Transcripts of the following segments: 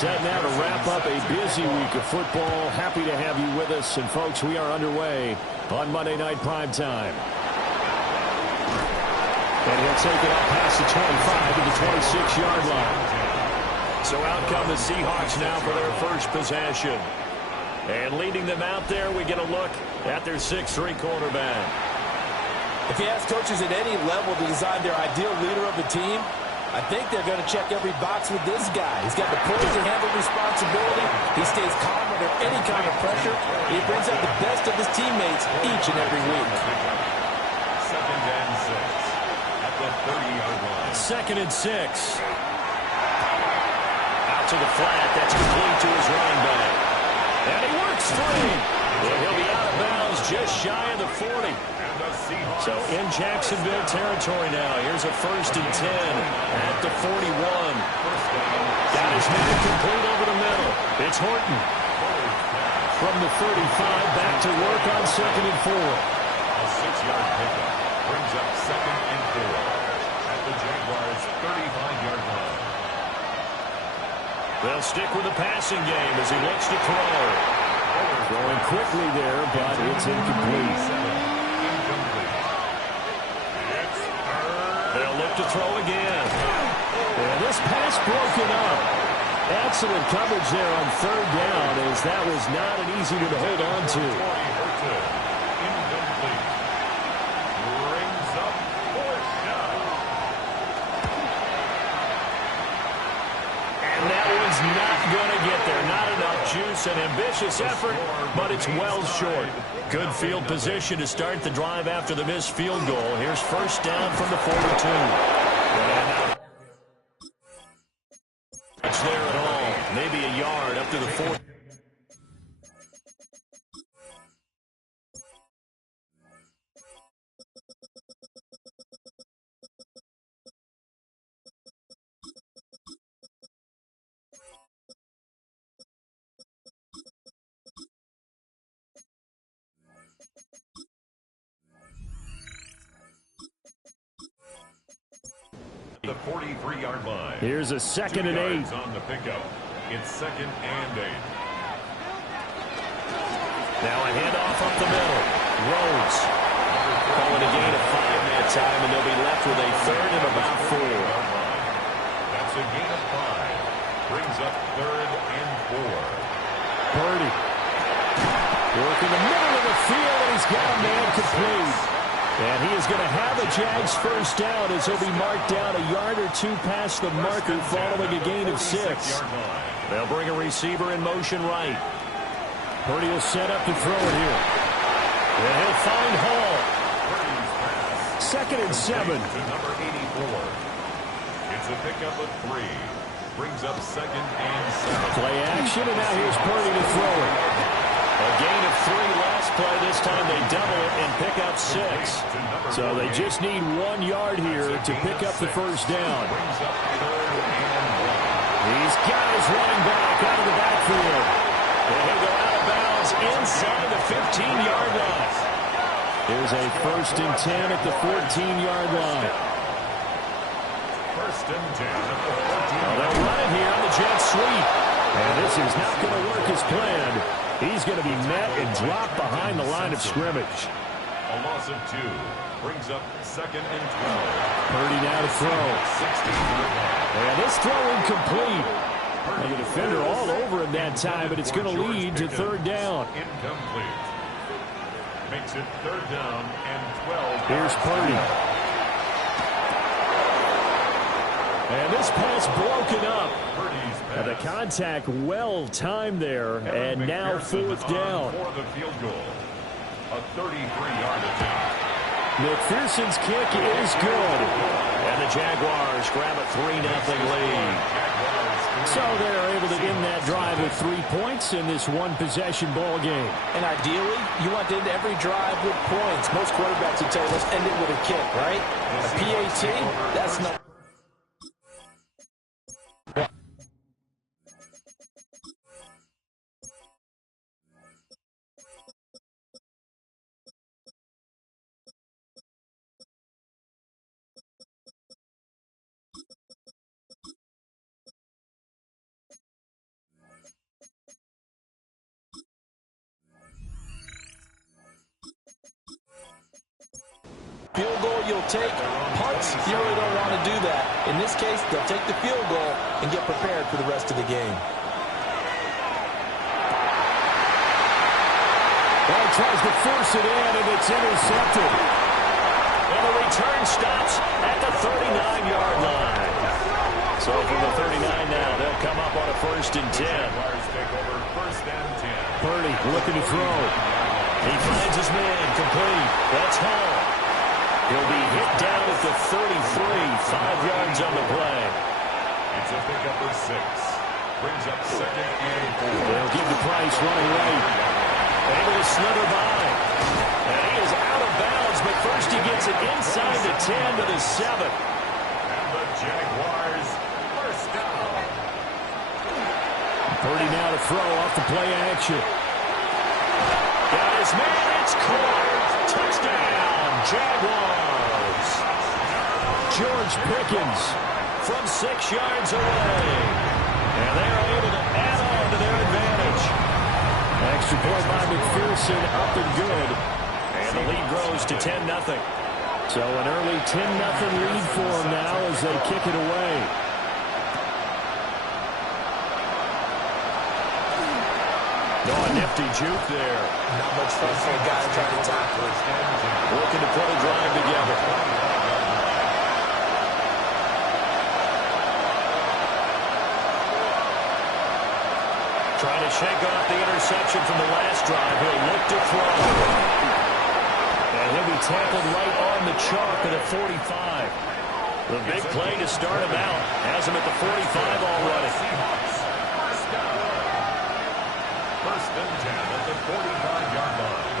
set now to wrap up a busy week of football. Happy to have you with us. And, folks, we are underway on Monday Night Primetime. And he'll take it up past the 25 to the 26-yard line. So out come the Seahawks now for their first possession. And leading them out there, we get a look at their 6'3" quarterback. If you ask coaches at any level to design their ideal leader of the team, I think they're going to check every box with this guy. He's got the poise to handle responsibility. He stays calm under any kind of pressure. He brings out the best of his teammates each and every week. 2nd and 6 at the 30-yard line. 2nd and 6. Out to the flat. That's complete to his running back. And he works free. And he'll be out of bounds just shy of the 40. So in Jacksonville territory now. Here's a 1st and 10 at the 41. Got his man complete over the middle. It's Horton. From the 35 back to work on 2nd and 4. A 6-yard pickup brings up 2nd and 4 at the Jaguars' 35-yard line. They'll stick with the passing game as he looks to throw. Throwing quickly there, but it's incomplete. They'll look to throw again. And this pass broken up. Excellent coverage there on 3rd down, as that was not an easy one to hold on to. Incomplete. Brings up 4th down. And that one's not going to get there. Not enough juice. An ambitious effort, but it's well short. Good field position to start the drive after the missed field goal. Here's 1st down from the 42. And it's there at all. Maybe a yard up to the 40. The 43-yard line. Here's a 2nd and 8. On the pickup. It's 2nd and 8. Now a handoff up the middle. Rhodes. Calling a gain of 5 that time, and they'll be left with a 3rd and about 4. That's a gain of 5. Brings up 3rd and 4. Purdy. Working the middle of the field, and he's got a man complete. And he is going to have a Jags 1st down as he'll be marked down a yard or 2 past the marker following a gain of 6. They'll bring a receiver in motion right. Purdy will set up to throw it here. And he'll find Hall. 2nd and 7. To number 84. It's a pickup of 3. Brings up 2nd and 7. Play action, and now here's Purdy to throw it. A gain of 3 last play. This time they double it and pick up 6. So they just need 1 yard here to pick up the 1st down. He's got his running back out of the backfield. And he'll go out of bounds inside the 15-yard line. Here's a 1st and 10 at the 14-yard line. 1st and 10 at the 14. They'll run it here on the jet sweep. And this is not going to work as planned. He's going to be met and dropped behind the line of scrimmage. A loss of 2 brings up 2nd and 12. Purdy now to throw. 16. And this throw incomplete. And the defender all over him that time, but it's going to lead to 3rd down. Incomplete. Makes it 3rd down and 12. Here's Purdy. And this pass broken up. And the contact well timed there, and now 4th down. For the field goal. A 33-yard attempt. McPherson's kick is good. And the Jaguars grab a 3-0 lead. So they're able to end that drive with 3 points in this one-possession ball game. And ideally, you want to end every drive with points. Most quarterbacks would tell you, let's end it with a kick, right? A PAT, that's not... field goal you'll take. Punts, you really don't want to do that. In this case, they'll take the field goal and get prepared for the rest of the game. Well, he tries to force it in, and it's intercepted. And the return stops at the 39-yard line. So from the 39 now, they'll come up on a 1st and 10. Purdy looking to throw. He finds his man, complete. That's Hall. He'll be hit down at the 33, 5 yards on the play. It's a pickup of 6. Brings up 2nd and 4. They'll give the Price running right. Able to slither by. And he is out of bounds, but first he gets it inside the 10 to the 7. And the Jaguars first down. Purdy now to throw off the play action. Got his man, it's caught. Touchdown, Jaguars. George Pickens from 6 yards away. And they're able to add on to their advantage. Extra point by McPherson, up and good. And the lead grows to 10-0. So an early 10-0 lead for them now as they kick it away. Oh, a nifty juke there. Not much fun for a guy trying to tackle it. Looking to put a drive together. Trying to shake off the interception from the last drive. He'll look to throw. And he'll be tackled right on the chalk at the 45. The big play to start him out. Has him at the 45 already. First and 10 at the 45-yard line.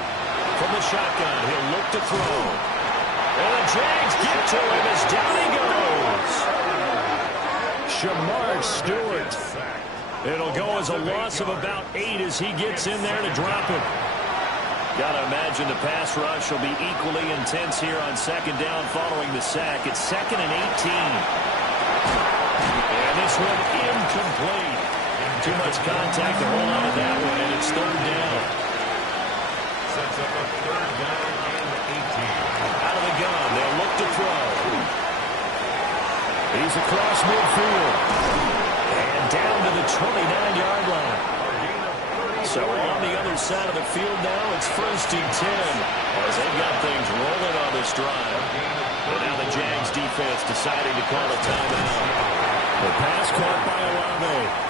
From the shotgun, he'll look to throw. And the Jags get to him as down he goes. Shamar Stewart. It'll go as a loss of about 8 as he gets in there to drop him. Got to imagine the pass rush will be equally intense here on 2nd down following the sack. It's 2nd and 18. And this one incomplete. Too much contact to hold on to that one, and it's 3rd down. Sets up a 3rd down and 18. Out of the gun, they'll look to throw. He's across midfield. And down to the 29-yard line. So on the other side of the field now, it's 1st and 10. As they've got things rolling on this drive. And now the Jags defense deciding to call a timeout. The pass caught by Olave.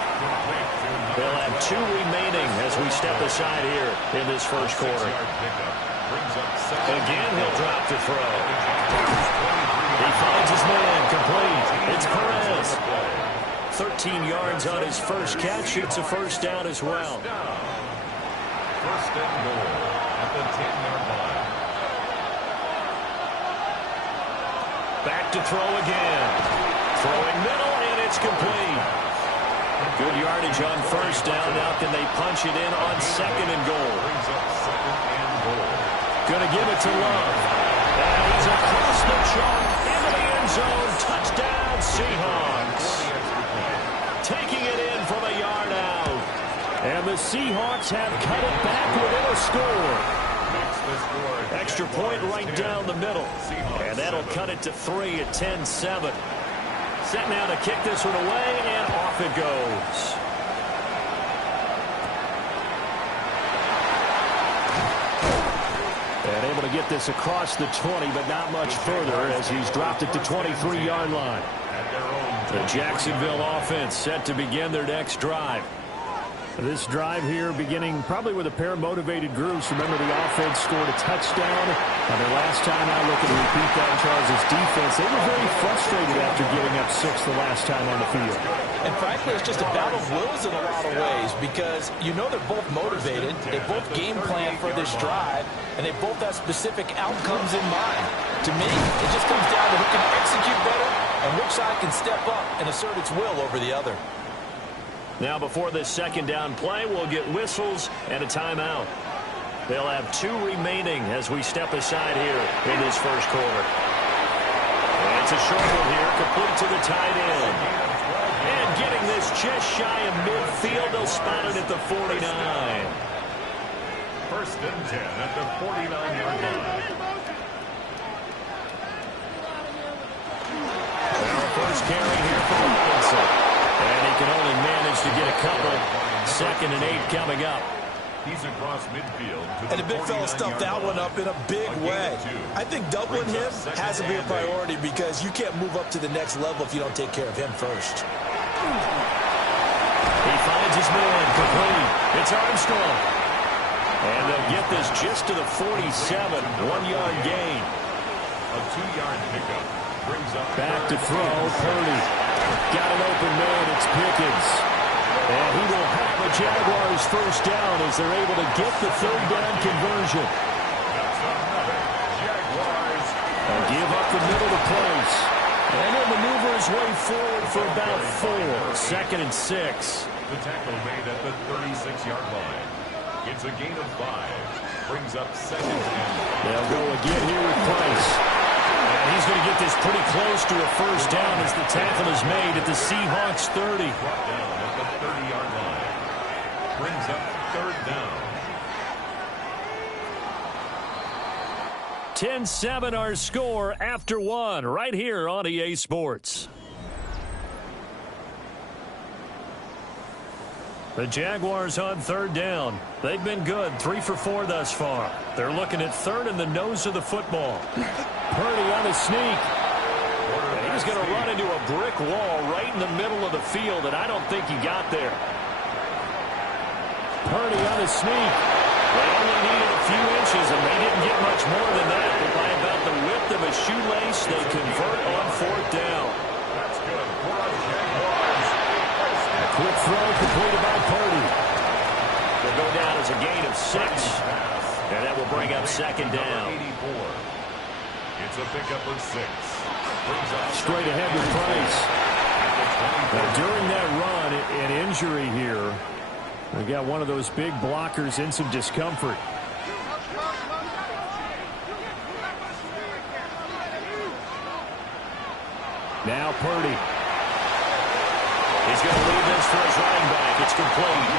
They'll have 2 remaining as we step aside here in this 1st quarter. Again, he'll drop to throw. He finds his man, complete. It's Perez. 13 yards on his first catch. It's a 1st down as well. 1st and goal at the 10-yard line. Back to throw again. Throwing middle, and it's complete. Good yardage on 1st down. Now can they punch it in on 2nd and goal? Going to give it to Love. And he's across the chalk into the end zone. Touchdown, Seahawks. Taking it in from a yard out. And the Seahawks have cut it back within a score. Extra point right down the middle. And that'll cut it to 3 at 10-7. Set now to kick this one away, and off it goes. And able to get this across the 20, but not much further as he's dropped it to 23-yard line. The Jacksonville offense set to begin their next drive. This drive here beginning probably with a pair of motivated groups. Remember, the offense scored a touchdown. Their last time out, looking to repeat that in Charles' defense. They were very frustrated after giving up 6 the last time on the field. And frankly, it's just a battle of wills in a lot of ways because you know they're both motivated. They both game plan for this drive, and they both have specific outcomes in mind. To me, it just comes down to who can execute better and which side can step up and assert its will over the other. Now, before this 2nd down play, we'll get whistles and a timeout. They'll have 2 remaining as we step aside here in this 1st quarter. And it's a short one here, complete to the tight end. And getting this just shy of midfield, they'll spot it at the 49. 1st and 10 at the 49-yard line. yards carry here for Robinson. And he can only manage to get a couple. 2nd and 8 coming up. He's across midfield. And the big fella stuffed that one up in a big way. I think doubling him has to be a priority because you can't move up to the next level if you don't take care of him first. He finds his man, complete. It's Armstrong. And they'll get this just to the 47, 1-yard gain. A 2-yard pickup brings up back to throw. Purdy got an open man. It's Pickens. And he will have the Jaguars first down as they're able to get the 3rd down conversion. Jaguars. And give up the middle to Place. And he'll maneuver his way forward for about 4. 2nd and 6. The tackle made at the 36-yard line. It's a gain of 5. Brings up 2nd and 8. They'll go again here with Price. And he's going to get this pretty close to a first down as the tackle is made at the Seahawks 30. Brought down at the 30-yard line. Brings up 3rd down. 10-7 our score after 1 right here on EA Sports. The Jaguars on 3rd down. They've been good, 3 for 4 thus far. They're looking at 3rd in the nose of the football. Purdy on the sneak. And he's going to run into a brick wall right in the middle of the field, and I don't think he got there. Purdy on the sneak. They only needed a few inches, and they didn't get much more than that. But by about the width of a shoelace, they convert on 4th down. That's good for the Jaguars. A quick throw completed by Purdy. They'll go down as a gain of 6. And that will bring up 2nd down. 84. It's a pickup of 6. Straight ahead with Price. Now, during that run, an injury here. We got one of those big blockers in some discomfort. Now Purdy. He's going to leave this for his running back. It's complete.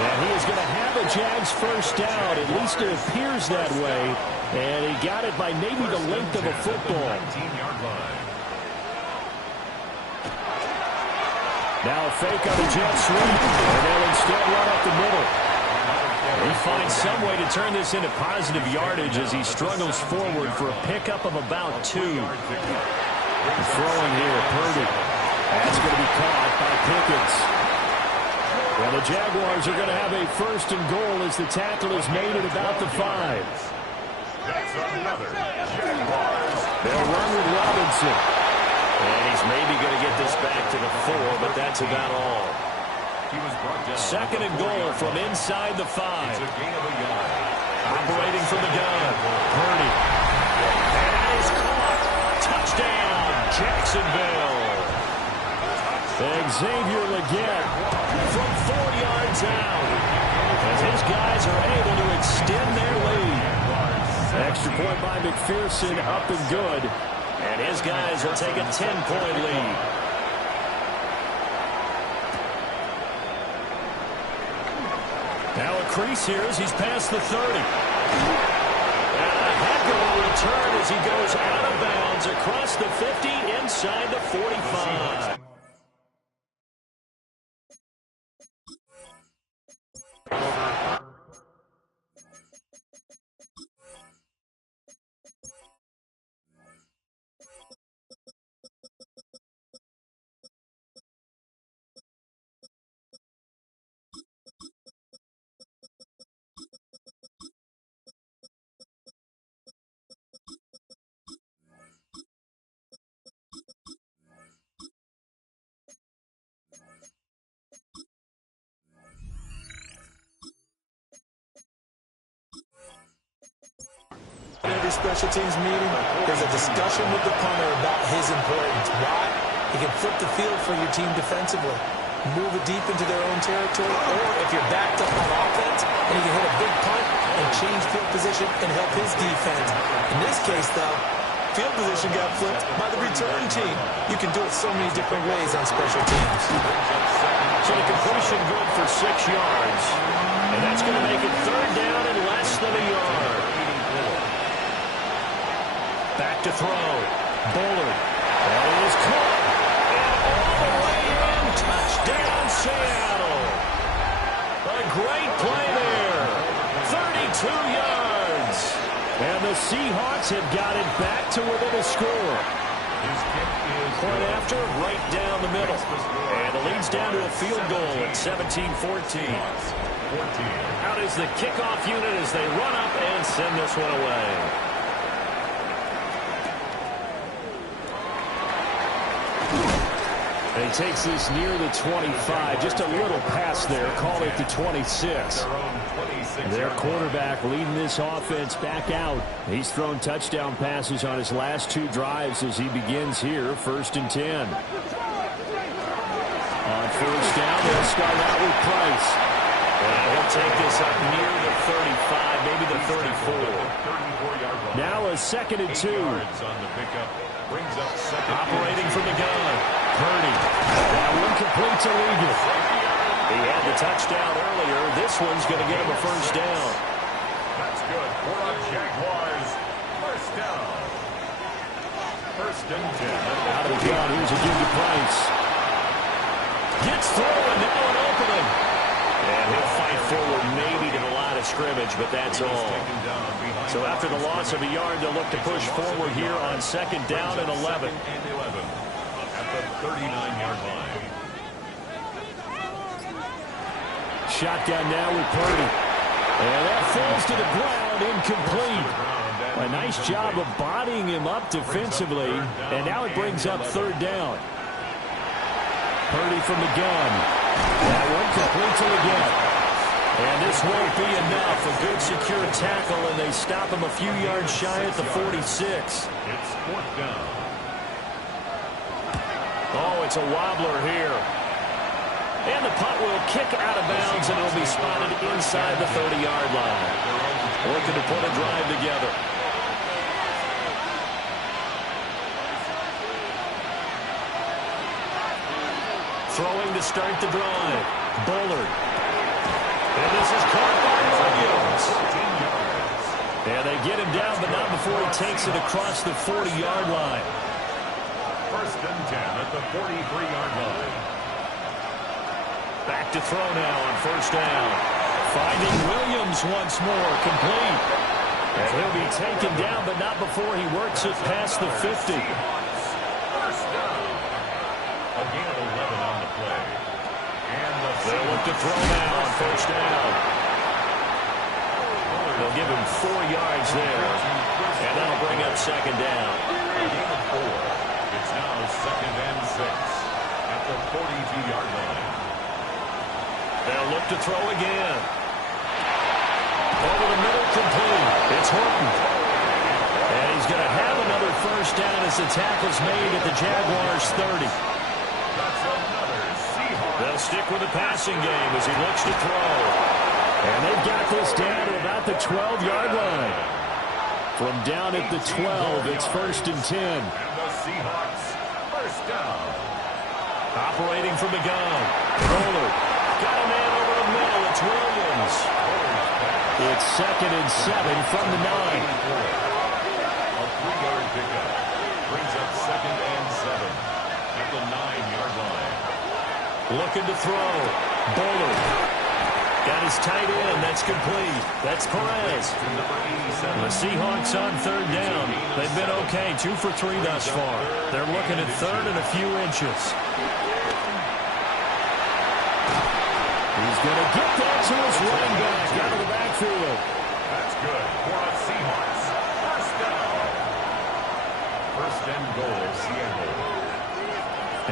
And he is going to have a Jags first down. At least it appears that way. And he got it by maybe the length of a football. 19-yard line. Now a fake on the jet sweep. And they'll instead run up the middle. He finds some way to turn this into positive yardage as he struggles forward for a pickup of about 2. Throwing here, Purdy. That's going to be caught by Pickens. Well, the Jaguars are going to have a 1st and goal as the tackle is made at about the 5. That's another Jaguars. They'll run with Robinson. And he's maybe going to get this back to the 4, but that's about all. He was brought down. 2nd and goal from inside the 5. It's a gain of a yard. Operating from the gun. Purdy. And that is caught. Touchdown, Jacksonville. Xavier Legette from 4 yards out. As his guys are able to extend their lead. Extra point by McPherson, up and good. And his guys will take a 10-point lead. Now a crease here as he's past the 30. And a heck of a return as he goes out of bounds across the 50 inside the 45. Every special teams meeting, there's a discussion with the punter about his importance. Why? He can flip the field for your team defensively, move it deep into their own territory, or if you're backed up on offense, and he can hit a big punt and change field position and help his defense. In this case, though, field position got flipped by the return team. You can do it so many different ways on special teams. So the completion good for 6 yards. And that's going to make it 3rd down and less than a yard. Back to throw. Bullard. And it is caught. Seattle. A great play there. 32 yards. And the Seahawks have got it back to within a score. Point after, right down the middle. And it leads down to a field goal at 17-14. Out is the kickoff unit as they run up and send this one away. And he takes this near the 25. Just a little pass there. Call it the 26. Their quarterback leading this offense back out. He's thrown touchdown passes on his last 2 drives as he begins here, 1st and 10. On 1st down, they'll start out with Price. And he'll take this up near the 35, maybe the 34. Now a 2nd and 2. Operating from the gun. Purdy. That one complete to Ligon. He had the touchdown earlier. This one's going to get him a 1st down. That's good for the Jaguars. 1st down. 1st and 10. Out of the gun. Here's a give to Price. Gets through and now an opening. And he'll fight forward maybe to the line of scrimmage, but that's all. So after the loss of a yard, they'll look to push forward here on 2nd down and 11. At the 39-yard line. Shotgun now with Purdy. And that falls to the ground, incomplete. A nice job of bodying him up defensively. And now it brings up 3rd down. Purdy from the gun. That one complete to Ligon. And this won't be enough. A good secure tackle, and they stop him a few yards shy at the 46. It's 4th down. Oh, it's a wobbler here. And the punt will kick out of bounds, and it'll be spotted inside the 30-yard line. Looking to put a drive together. Throwing to start the drive. Bullard. And this is caught by Williams. And they get him down, but not before he takes it across the 40-yard line. 1st and 10 at the 43-yard line. Back to throw now on 1st down. Finding Williams once more, complete. And he'll be taken down, but not before he works it past the 50. 1st down. Again, 11 on the play. And they'll look to throw now on 1st down. They'll give him 4 yards there. And that'll bring up 2nd down. It's now 2nd and 6 at the 42-yard line. They'll look to throw again. Over the middle, complete. It's Horton. And he's going to have another 1st down as the tackle's made at the Jaguars' 30. That's another Seahawks. They'll stick with the passing game as he looks to throw. And they've got this down to about the 12-yard line. From down at the 12, it's 1st and 10. And the Seahawks 1st down. Operating from the gun. Bullard. Got a man over the middle. It's Williams. It's 2nd and 7 from the 9. A 3-yard pickup. Brings up 2nd and 7 at the 9-yard line. Looking to throw. Bullard. Got his tight end. That's complete. That's Perez. The Seahawks on 3rd down. They've been okay. 2 for 3 thus far. They're looking at 3rd and a few inches. He's going to get that to his running back out of the backfield. That's good for the Seahawks. 1st down. 1st and goal, Seattle.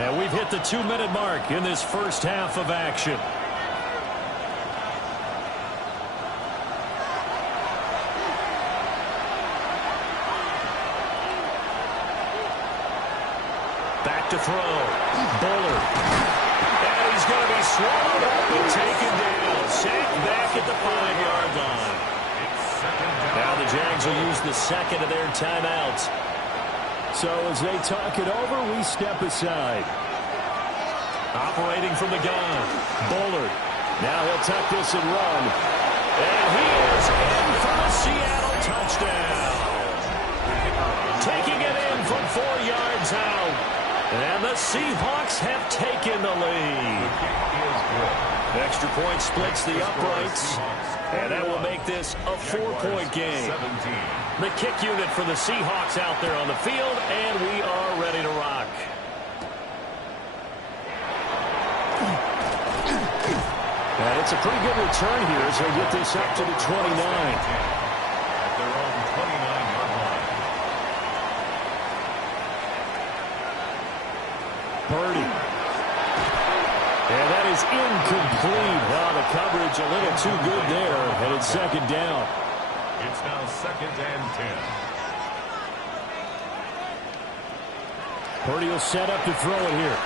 And we've hit the 2-minute mark in this first half of action. Back to throw. Bullard. And he's going to be swallowed up and taken down. Sacked back at the 5-yard line. Now the Jags will use the 2nd of their timeouts. So as they talk it over, we step aside. Operating from the gun. Bullard. Now he'll tuck this and run. And he is in for a Seattle touchdown. Taking it in from 4 yards out. And the Seahawks have taken the lead. Extra point splits the uprights, and that will make this a 4-point game. The kick unit for the Seahawks out there on the field, and we are ready to rock. And it's a pretty good return here as they get this up to the 29. At their own 29-yard line. Purdy. And that is incomplete. Oh, the coverage a little too good there, and it's second down. It's now 2nd and 10. Purdy will set up to throw it here.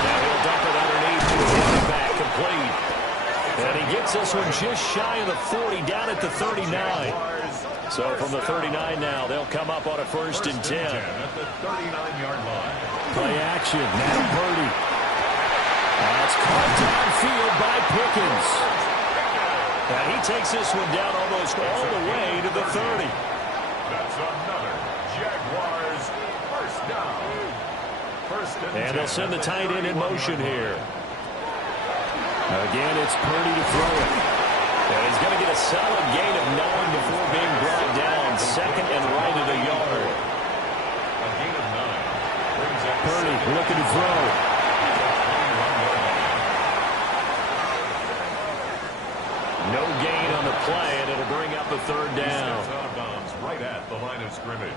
Now he'll dump it underneath to the running back, complete. And he gets this one just shy of the 40, down at the 39. So from the 39 now, they'll come up on a 1st and 10. At the 39-yard line. Play action, now Purdy. That's caught downfield by Pickens. And he takes this one down almost all the way to the 30. That's another Jaguars first down. And they'll send the tight end in motion here. Again, it's Purdy to throw it. And he's going to get a solid gain of 9 before being brought down. 2nd and right at a yard. A gain of 9. Brings up Purdy looking to throw. No gain on the play, and it'll bring up a 3rd down. He steps out of bounds right at the line of scrimmage.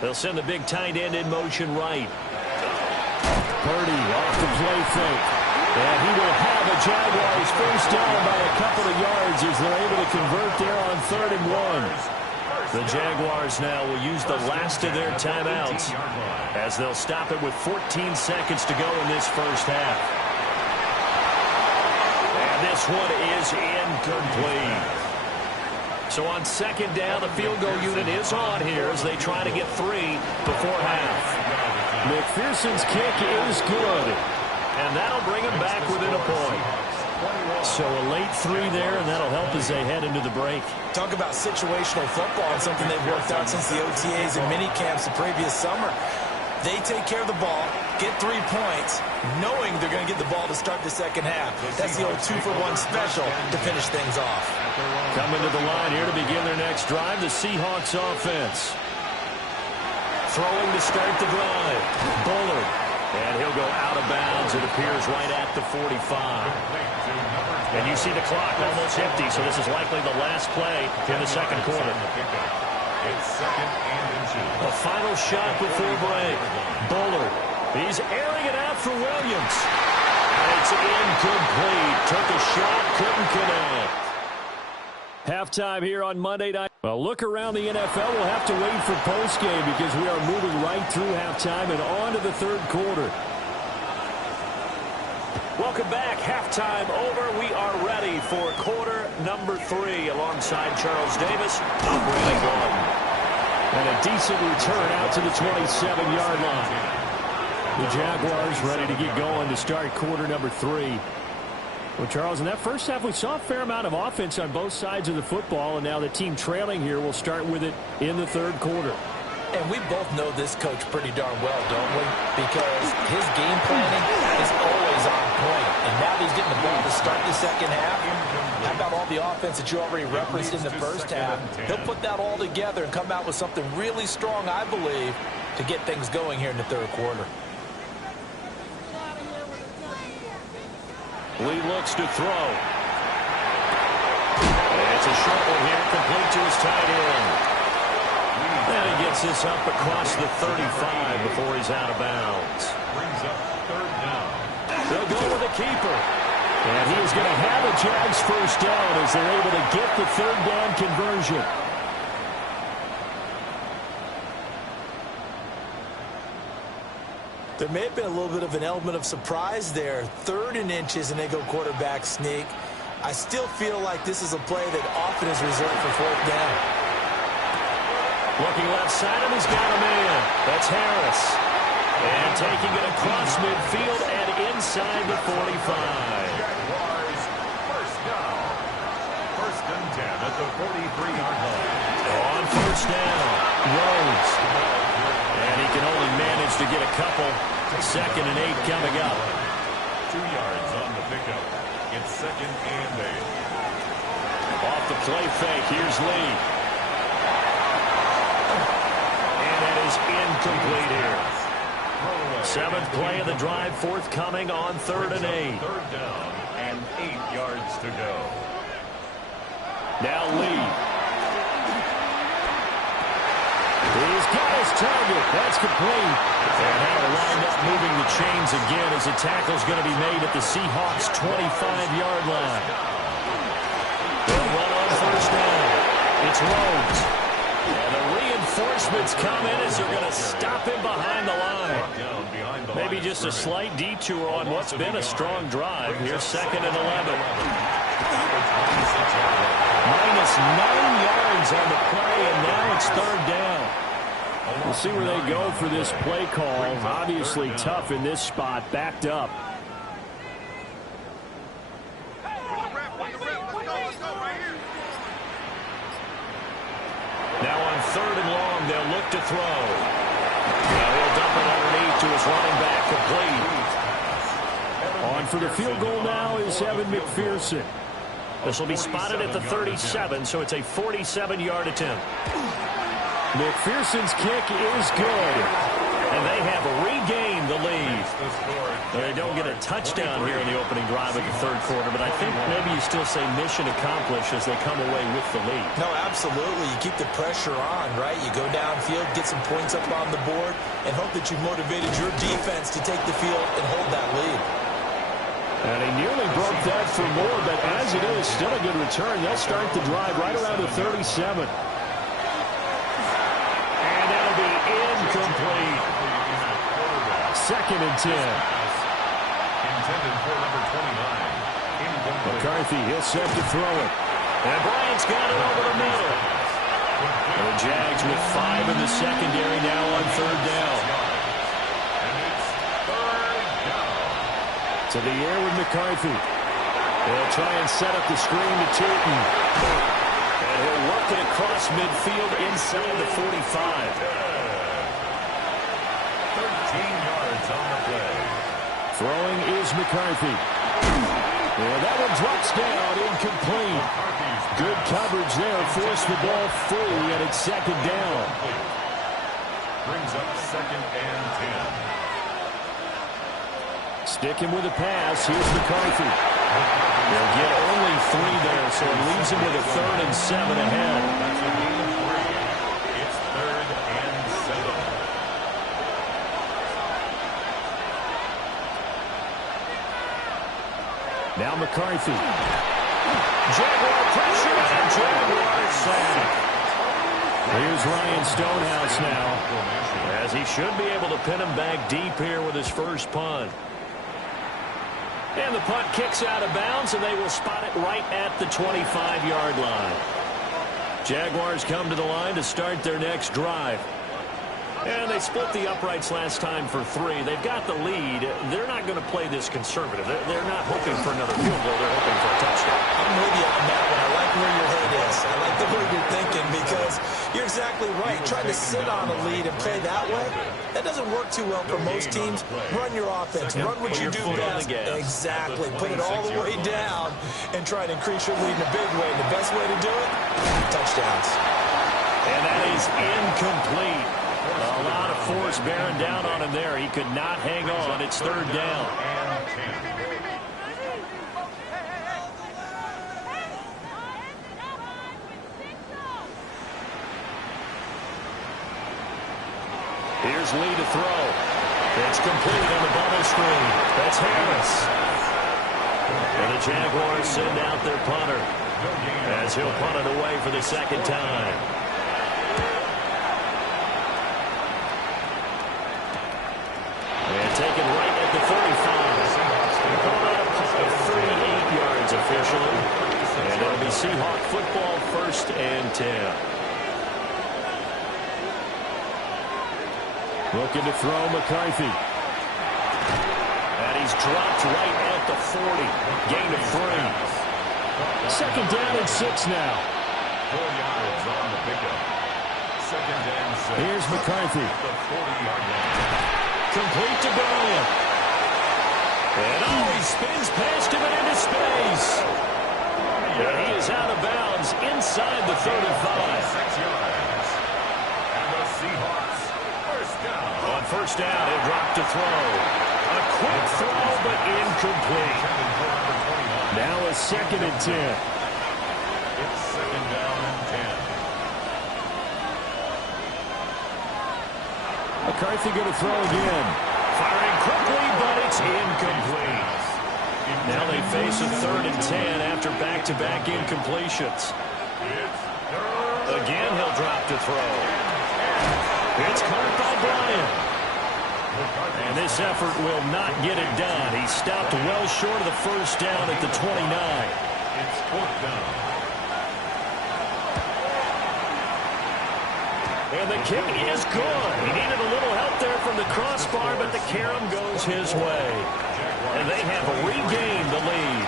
They'll send the big tight end in motion right. Purdy off the play fake. And he will have a Jaguars first down by a couple of yards as they're able to convert there on 3rd and 1. The Jaguars now will use the last of their timeouts as they'll stop it with 14 seconds to go in this first half. And this one is incomplete. So on 2nd down, the field goal unit is on here as they try to get 3 before half. McPherson's kick is good, and that'll bring him back within a point. So a late 3 there, and that'll help as they head into the break. Talk about situational football and something they've worked out since the OTAs and mini camps the previous summer. They take care of the ball, get 3 points, knowing they're going to get the ball to start the second half. That's the old 2-for-1 special to finish things off. Coming to the line here to begin their next drive, the Seahawks offense. Throwing to start the drive. Bullard. And he'll go out of bounds, it appears, right at the 45. And you see the clock almost empty, so this is likely the last play in the second quarter. It's 2nd and 2. A final shot before break. Bullard. He's airing it out for Williams. And it's incomplete. Took a shot, couldn't connect. Halftime here on Monday night. Well, look around the NFL. We'll have to wait for postgame because we are moving right through halftime and on to the 3rd quarter. Welcome back. Halftime over. We are ready for quarter number 3 alongside Charles Davis. I'm Brandon Gordon. And a decent return out to the 27-yard line. The Jaguars ready to get going to start quarter number 3. Well, Charles, in that first half, we saw a fair amount of offense on both sides of the football, and now the team trailing here will start with it in the 3rd quarter. And we both know this coach pretty darn well, don't we? Because his game planning is always on point. And now that he's getting the ball to start the second half, how about all the offense that you already referenced in the first half? He'll put that all together and come out with something really strong, I believe, to get things going here in the 3rd quarter. Lee looks to throw. And it's a short one here, complete to his tight end. And he gets this up across the 35 before he's out of bounds. Brings up 3rd down. They'll go with the keeper. And he is going to have a Jags first down as they're able to get the 3rd down conversion. There may have been a little bit of an element of surprise there. 3rd and inches, and they go quarterback sneak. I still feel like this is a play that often is reserved for 4th down. Looking left side, and he's got a man. That's Harris. And taking it across midfield and inside the 45. Jaguars first down. 1st and 10 at at the 43-yard line. On first down, Rhodes. And he can only manage to get a couple. 2nd and 8 coming up. 2 yards on the pickup. It's 2nd and 8. Off the play fake, here's Lee. And that is incomplete here. 7th play of the drive, forthcoming on 3rd and 8. 3rd down and 8 yards to go. Now Lee. He's got his target. That's complete. And now lined up moving the chains again as the tackle's going to be made at the Seahawks' 25-yard line. They'll run on first down. It's Rhodes. And the reinforcements come in as they're going to stop him behind the line. Maybe just a slight detour on what's been a strong drive. Here's 2nd and 11. Minus 9 yards on the play, and now it's 3rd down. We'll see where they go for this play call. Obviously tough in this spot, backed up. Now on 3rd and long, they'll look to throw. Now he'll dump it underneath to his running back, complete. On for the field goal now is Evan McPherson. This will be spotted at the 37, so it's a 47-yard attempt. McPherson's kick is good, and they have regained the lead. They don't get a touchdown here in the opening drive of the 3rd quarter, but I think maybe you still say mission accomplished as they come away with the lead. No, absolutely. You keep the pressure on, right? You go downfield, get some points up on the board, and hope that you've motivated your defense to take the field and hold that lead. And he nearly broke that for more, but as it is, still a good return. They'll start the drive right around the 37. And that'll be incomplete. 2nd and 10. Intended for number 29. McCarthy, he'll set to throw it. And Bryant's got it over the middle. And the Jags with 5 in the secondary now on 3rd down. To the air with McCarthy. They'll try and set up the screen to Tootin. And he'll work it across midfield inside the 45. 13 yards on the play. Throwing is McCarthy. And that one drops down, incomplete. Good coverage there, forced the ball free, and it's 2nd down. Brings up 2nd and 10. Sticking with a pass, here's McCarthy. They'll get only 3 there, so it leaves him with a 3rd and 7 ahead. That's a gain of 3. It's 3rd and 7. Now McCarthy. Jaguar pressure and Jaguar sack. Here's Ryan Stonehouse now, as he should be able to pin him back deep here with his first punt. And the punt kicks out of bounds, and they will spot it right at the 25-yard line. Jaguars come to the line to start their next drive. And they split the uprights last time for 3. They've got the lead. They're not going to play this conservative. They're not hoping for another field goal. They're hoping for a touchdown. I'm with you on that one. I like where your head is. I like the way you're thinking because you're exactly right. Trying to sit on a lead and play that way, that doesn't work too well for most teams. Run your offense. Run what you do best. Exactly. Put it all the way down and try to increase your lead in a big way. The best way to do it, touchdowns. And that is incomplete. A lot of force bearing down on him there. He could not hang on. It's 3rd down. Here's Lee to throw. It's complete on the bubble screen. That's Harris. And the Jaguars send out their punter as he'll punt it away for the 2nd time. And taken right at the 35. Called out a punt of 38 yards officially. And it'll be Seahawk football, 1st and 10. Looking to throw McCarthy. And he's dropped right at the 40. Gain of 3. 2nd down and 6 now. 4 yards on the pickup. Second and 6. Here's McCarthy. The 40-yard line. Complete to Bryant. And he spins past him and into space. And he is out of bounds inside the 35. 6 yards. And the Seahawks first down. On first down, he'll drop to throw. A quick throw, but incomplete. Now a second and 10. It's second down and 10. McCarthy going to throw again. Firing quickly, but it's incomplete. Now they face a 3rd and 10 after back-to-back incompletions. Again, he'll drop to throw. It's caught by Bryant. And this effort will not get it done. He stopped well short of the first down at the 29. It's 4th down. And the kick is good. He needed a little help there from the crossbar, but the carom goes his way. And they have regained the lead.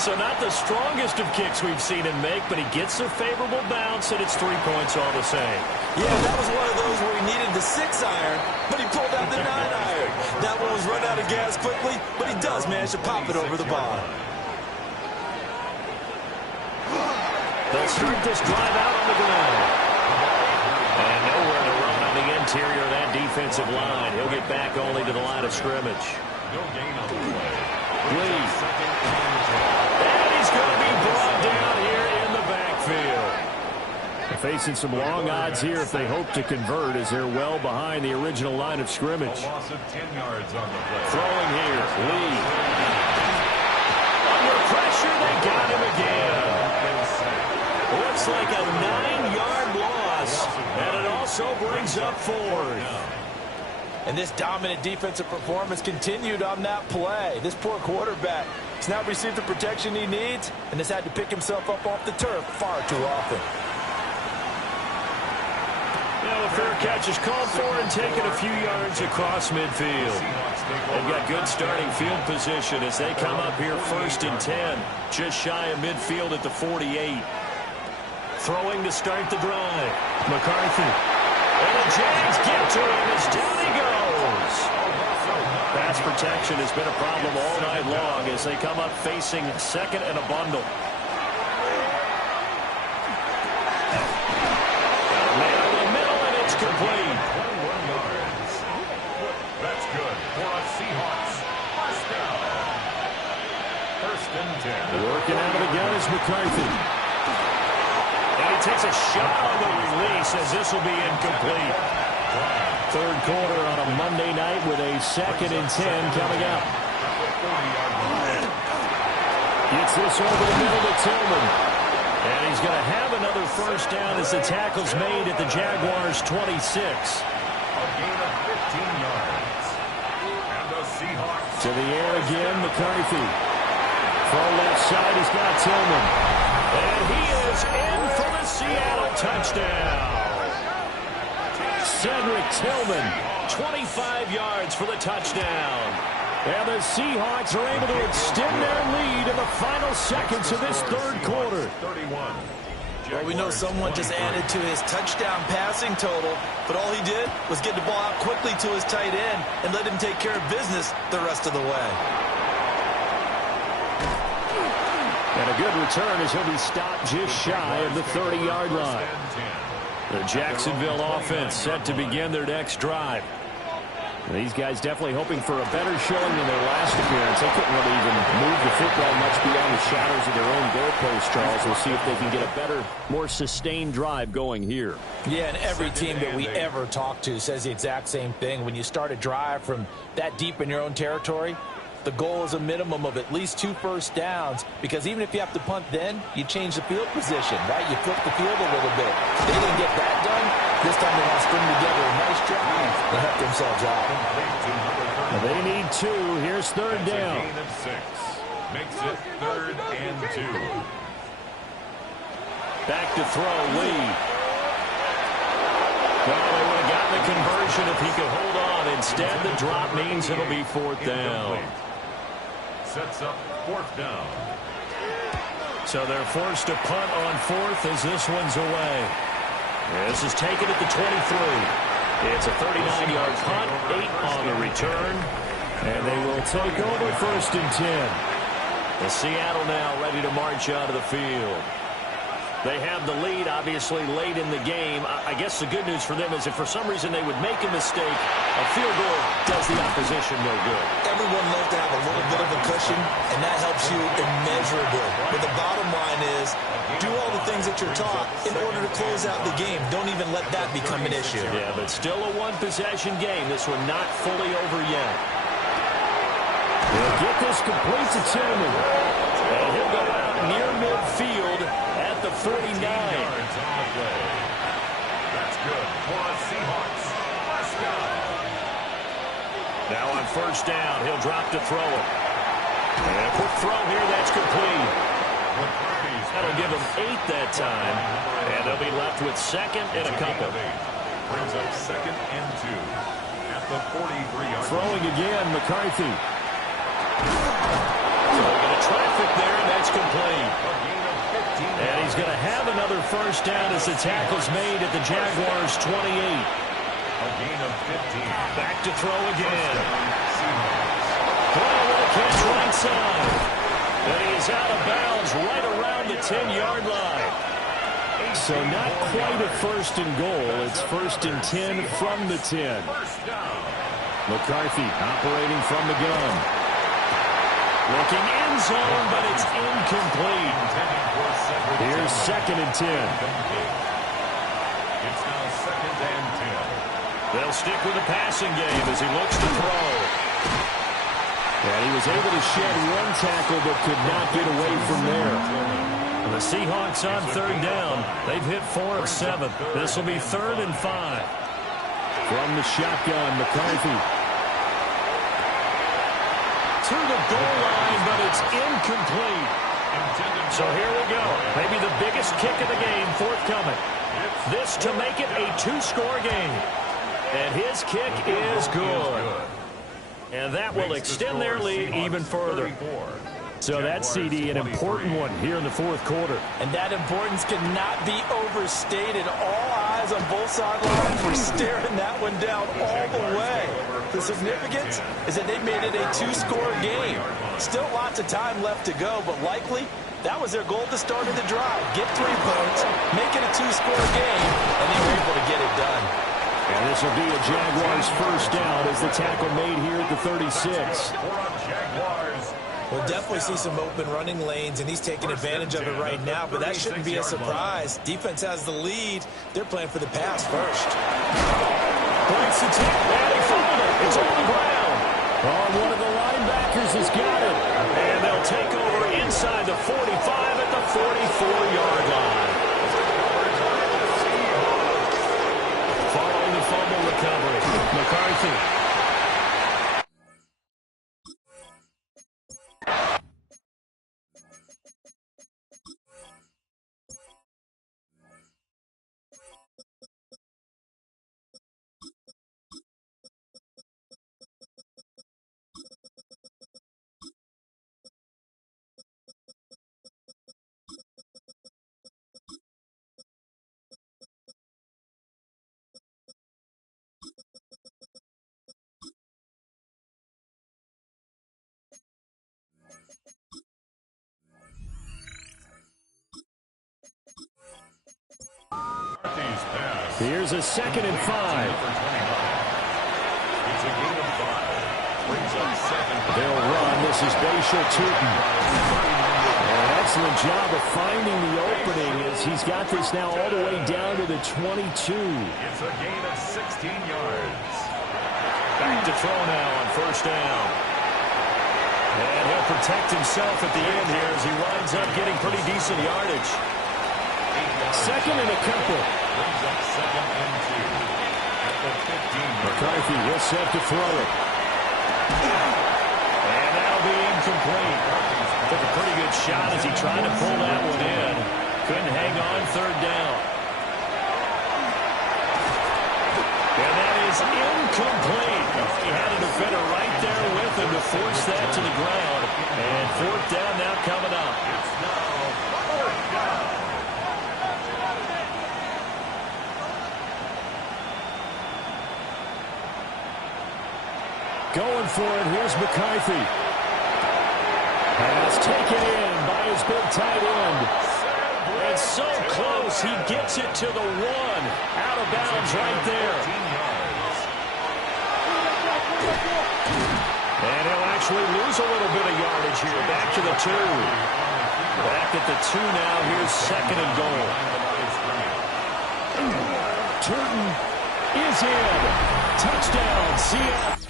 So not the strongest of kicks we've seen him make, but he gets a favorable bounce, and it's 3 points all the same. Yeah, that was one of those where he needed the 6-iron, but he pulled out the 9-iron. That one was run out of gas quickly, but he does manage to pop it over the bar. They'll start this drive out on the ground. And nowhere to run on the interior of that defensive line. He'll get back only to the line of scrimmage. No gain on the play. Lee. And he's going to be brought down here in the backfield. They're facing some long odds here if they hope to convert, as they're well behind the original line of scrimmage. A loss of 10 yards on the play. Throwing here, Lee. Under pressure, they got him again. Looks like a 9-yard loss, and it also brings up 4th. And this dominant defensive performance continued on that play. This poor quarterback has now received the protection he needs and has had to pick himself up off the turf far too often. Now a fair catch is called for and taken a few yards across midfield. They've got good starting field position as they come up here 1st and 10, just shy of midfield at the 48. Throwing to start the drive. McCarthy. And the Jags get to him as down he goes. Pass protection has been a problem all night long as they come up facing 2nd and a bundle. Man in the middle, and it's complete. 21 yards. That's good for a Seahawks first down. 1st and 10. Working out of the gun is McCarthy. And he takes a shot on the release as this will be incomplete. 3rd quarter on a Monday night with a 2nd and 10 coming up. Gets this over the middle to Tillman. And he's going to have another first down as the tackle's made at the Jaguars' 26. A gain of 15 yards. And the Seahawks. To the air again, McCarthy. From left side, he's got Tillman. And he is in for the Seattle touchdown. Cedric Tillman, 25 yards for the touchdown. And the Seahawks are able to extend their lead in the final seconds of this 3rd quarter. 31. Well, we know someone just added to his touchdown passing total, but all he did was get the ball out quickly to his tight end and let him take care of business the rest of the way. And a good return as he'll be stopped just shy of the 30-yard line. The Jacksonville offense set to begin their next drive. These guys definitely hoping for a better showing than their last appearance. They couldn't really even move the football much beyond the shadows of their own goalpost, Charles. We'll see if they can get a better, more sustained drive going here. Yeah, and every team that we ever talk to says the exact same thing. When you start a drive from that deep in your own territory, the goal is a minimum of at least 2 first downs, because even if you have to punt then, you change the field position, right? You flip the field a little bit. They didn't get that done. This time they want to string together a nice drive and help themselves out. They need 2. Here's 3rd down. A gain of 6. Makes it 3rd and 2. Back to throw, Lee. Well, they would have gotten the conversion if he could hold on. Instead, the drop means it'll be 4th down. Sets up 4th down. So they're forced to punt on fourth as this one's away. This is taken at the 23. It's a 39-yard punt, 8 on the return. And they will take over first and 10. The Seattle now ready to march out of the field. They have the lead, obviously, late in the game. I guess the good news for them is if for some reason they would make a mistake, a field goal does the opposition no good. Everyone loves to have a little bit of a cushion, and that helps you immeasurably. But the bottom line is, do all the things that you're taught in order to close out the game. Don't even let that become an issue. Yeah, but still a one-possession game. This one not fully over yet. He'll get this complete to Tillman. And he'll go out near midfield at the 49. That's good for the Seahawks. First down. Now on first down, he'll drop to throw it. And a quick throw here, that's complete. That'll give them 8 that time. And they'll be left with second and a couple. Brings up second and 2 at the 43-yard. Throwing again, McCarthy. Throwing into traffic there, and that's complete. And he's going to have another first down as the tackle's made at the Jaguars' 28. A gain of 15. Back to throw again. Throw with a catch right side. And he is out of bounds right around the 10-yard line. So not quite a first and goal. It's first and 10 from the 10. McCarthy operating from the gun. Looking end zone, but it's incomplete. Here's second and 10. It's now second and 10. They'll stick with the passing game as he looks to throw. And he was able to shed one tackle but could not get away from there. The Seahawks on third down. They've hit 4 of 7. This will be 3rd and 5. From the shotgun, McCarthy. To the goal line, but it's incomplete. So here we go. Maybe the biggest kick of the game forthcoming. This to make it a 2-score game. And his kick is good. And that will extend their lead even further. So that's, CD, an important one here in the fourth quarter. And that importance cannot be overstated. All eyes on both sidelines were staring that one down all the way. The significance is that they made it a 2-score game. Still lots of time left to go, but likely that was their goal to start of the drive. Get 3 points, make it a 2-score game, and they were able to get it done. And this will be a Jaguars first down as the tackle made here at the 36. We'll definitely see some open running lanes, and he's taking advantage of it right now, but that shouldn't be a surprise. Defense has the lead. They're playing for the pass first. Breaks the tackle, and he fumbled it. It's on the ground. Oh, one of the linebackers has got it. And they'll take over inside the 45 at the 44-yard line. Following the fumble recovery, McCarthy. Here's a 2nd and 5. It's a gain of 5. Brings up second. They'll run. This is Bashal Tootin. An excellent job of finding the opening as he's got this now all the way down to the 22. It's a gain of 16 yards. Back to throw now on first down. And he'll protect himself at the end here as he winds up getting pretty decent yardage. 2nd and a couple. Brings up second and 2 at the 15. McCarthy will set to throw it. And that'll be incomplete. Took a pretty good shot as he tried to pull that one in. Couldn't hang on third down. And that is incomplete. He had a defender right there with him to force that to the ground. And fourth down now coming up. It's now Going for it. Here's McCarthy. Pass taken in by his big tight end. And so close. He gets it to the 1. Out of bounds right there. And he'll actually lose a little bit of yardage here. Back to the 2. Back at the 2 now. Here's 2nd and goal. Turton is in. Touchdown, Seattle.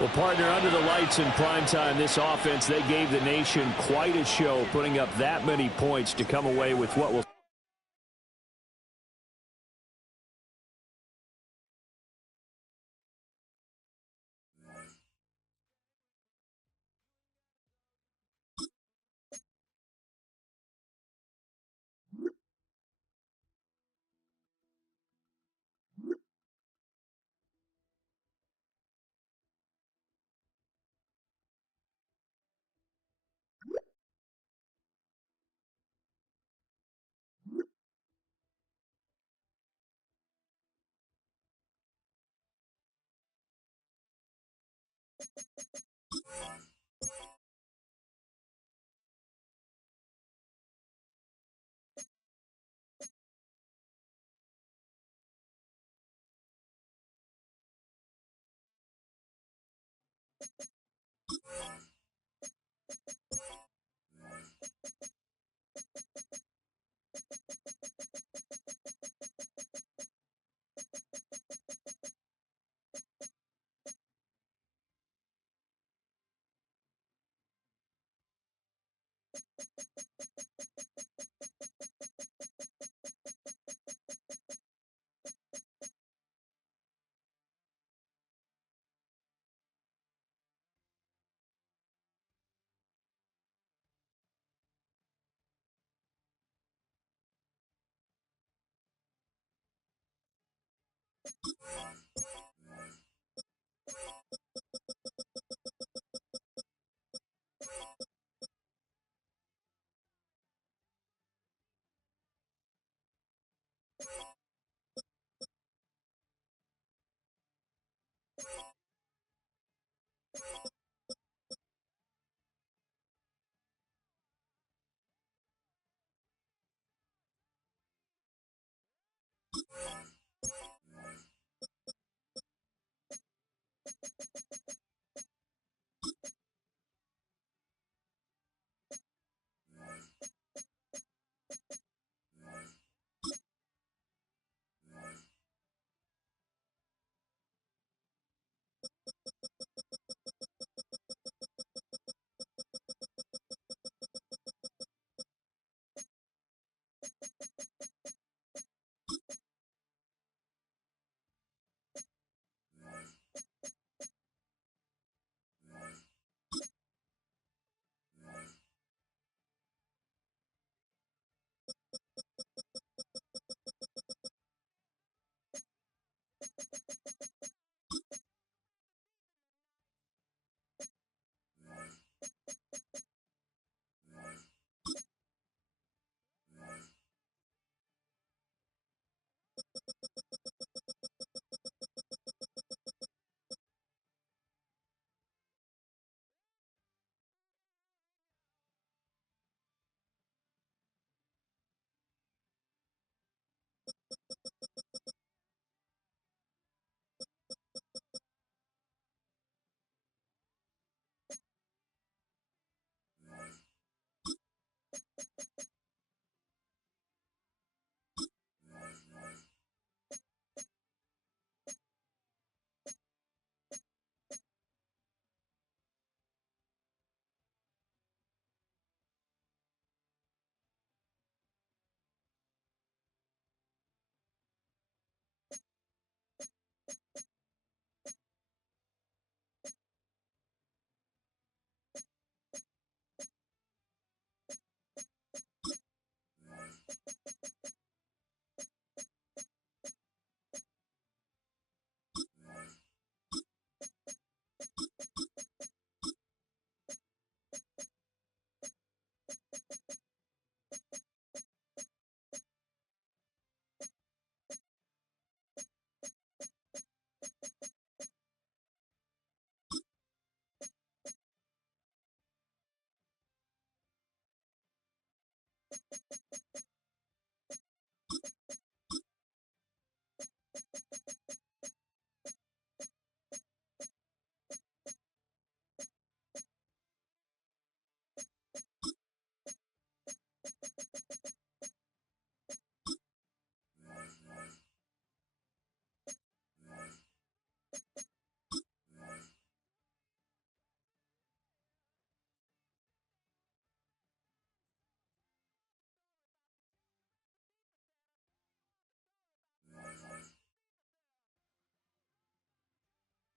Well, partner, under the lights in primetime, this offense, they gave the nation quite a show, putting up that many points to come away with what will...